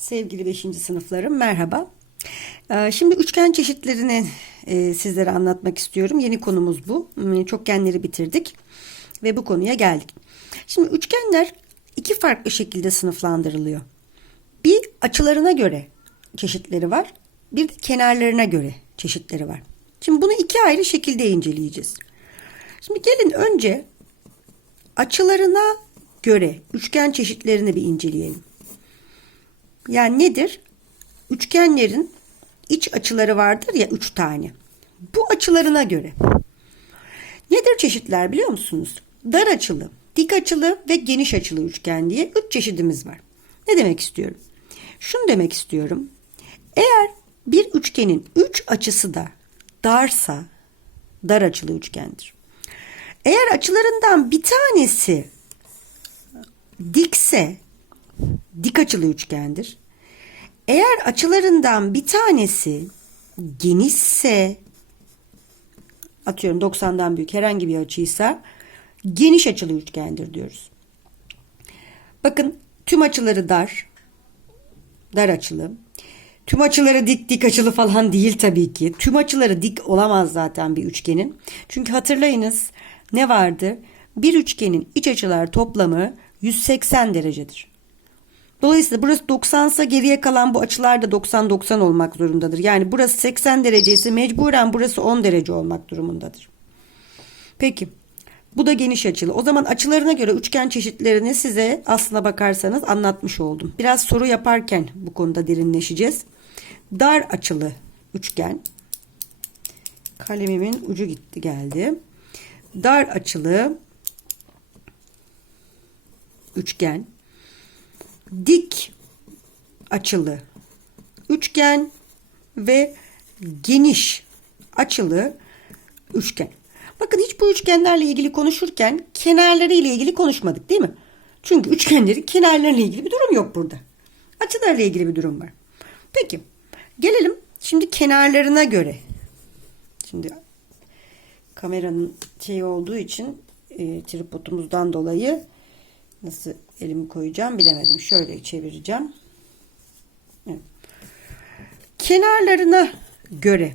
Sevgili 5. sınıflarım merhaba. Ee, Şimdi üçgen çeşitlerini e, sizlere anlatmak istiyorum. Yeni konumuz bu. Hmm, Çokgenleri bitirdik ve bu konuya geldik. Şimdi üçgenler iki farklı şekilde sınıflandırılıyor. Bir açılarına göre çeşitleri var. Bir de kenarlarına göre çeşitleri var. Şimdi bunu iki ayrı şekilde inceleyeceğiz. Şimdi gelin önce açılarına göre üçgen çeşitlerini bir inceleyelim. Yani nedir? Üçgenlerin iç açıları vardır ya üç tane. Bu açılarına göre. Nedir çeşitler biliyor musunuz? Dar açılı, dik açılı ve geniş açılı üçgen diye üç çeşidimiz var. Ne demek istiyorum? Şunu demek istiyorum. Eğer bir üçgenin üç açısı da darsa dar açılı üçgendir. Eğer açılarından bir tanesi dikse dik açılı üçgendir. Eğer açılarından bir tanesi genişse atıyorum 90'dan büyük herhangi bir açıysa geniş açılı üçgendir diyoruz. Bakın tüm açıları dar, dar açılı. Tüm açıları dik dik açılı falan değil tabii ki. Tüm açıları dik olamaz zaten bir üçgenin. Çünkü hatırlayınız ne vardı? Bir üçgenin iç açılar toplamı 180 derecedir. Dolayısıyla burası 90 ise geriye kalan bu açılar da 90-90 olmak zorundadır. Yani burası 80 derece ise mecburen burası 10 derece olmak durumundadır. Peki. Bu da geniş açılı. O zaman açılarına göre üçgen çeşitlerini size aslına bakarsanız anlatmış oldum. Biraz soru yaparken bu konuda derinleşeceğiz. Dar açılı üçgen. Kalemimin ucu gitti geldi. Dar açılı üçgen dik açılı üçgen ve geniş açılı üçgen. Bakın hiç bu üçgenlerle ilgili konuşurken kenarları ile ilgili konuşmadık değil mi? Çünkü üçgenlerin kenarlarıyla ilgili bir durum yok burada. Açılarla ilgili bir durum var. Peki gelelim şimdi kenarlarına göre. Şimdi kameranın şey olduğu için e, tripodumuzdan dolayı nasıl elimi koyacağım bilemedim. Şöyle çevireceğim. Kenarlarına göre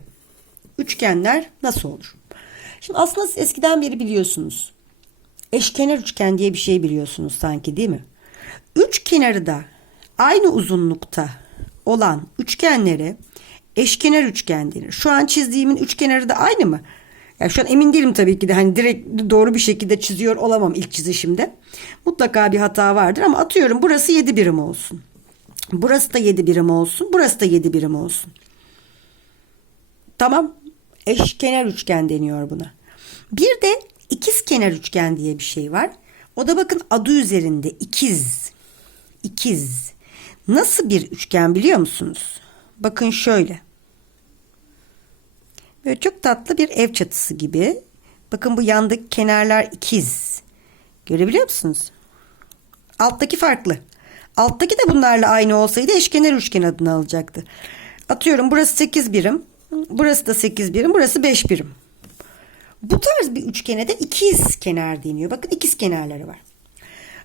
üçgenler nasıl olur? Şimdi aslında siz eskiden beri biliyorsunuz. Eşkenar üçgen diye bir şey biliyorsunuz sanki değil mi? Üç kenarı da aynı uzunlukta olan üçgenlere eşkenar üçgen denir. Şu an çizdiğimin üç kenarı da aynı mı? Yani şu an emin değilim tabii ki de hani direkt doğru bir şekilde çiziyor olamam ilk çizişimde. Mutlaka bir hata vardır ama atıyorum burası 7 birim olsun. Burası da 7 birim olsun. Burası da 7 birim olsun. Tamam. Eşkenar üçgen deniyor buna. Bir de ikiz kenar üçgen diye bir şey var. O da bakın adı üzerinde ikiz. İkiz. Nasıl bir üçgen biliyor musunuz? Bakın şöyle. Böyle çok tatlı bir ev çatısı gibi. Bakın bu yandaki kenarlar ikiz. Görebiliyor musunuz? Alttaki farklı. Alttaki de bunlarla aynı olsaydı eşkenar üçgen adını alacaktı. Atıyorum burası 8 birim. Burası da 8 birim. Burası 5 birim. Bu tarz bir üçgene de ikiz kenar deniyor. Bakın ikiz kenarları var.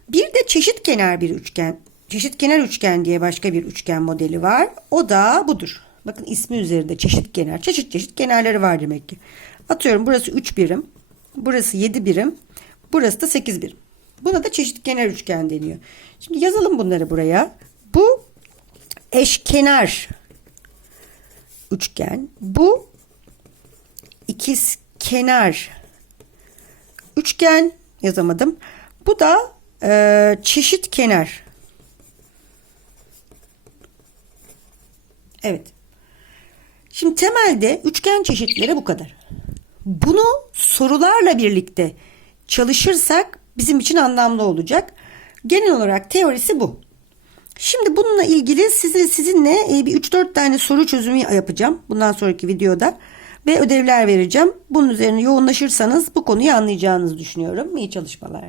Bir de çeşit kenar bir üçgen. Çeşit kenar üçgen diye başka bir üçgen modeli var. O da budur. Bakın ismi üzerinde çeşit kenar. Çeşit çeşit kenarları var demek ki. Atıyorum burası 3 birim. Burası 7 birim. Burası da 8 birim. Buna da çeşit kenar üçgen deniyor. Şimdi yazalım bunları buraya. Bu eşkenar üçgen. Bu ikiz kenar üçgen yazamadım. Bu da e, çeşit kenar. Evet. Şimdi temelde üçgen çeşitleri bu kadar. Bunu sorularla birlikte çalışırsak bizim için anlamlı olacak. Genel olarak teorisi bu. Şimdi bununla ilgili size sizinle e, bir 3-4 tane soru çözümü yapacağım bundan sonraki videoda ve ödevler vereceğim. Bunun üzerine yoğunlaşırsanız bu konuyu anlayacağınızı düşünüyorum. İyi çalışmalar.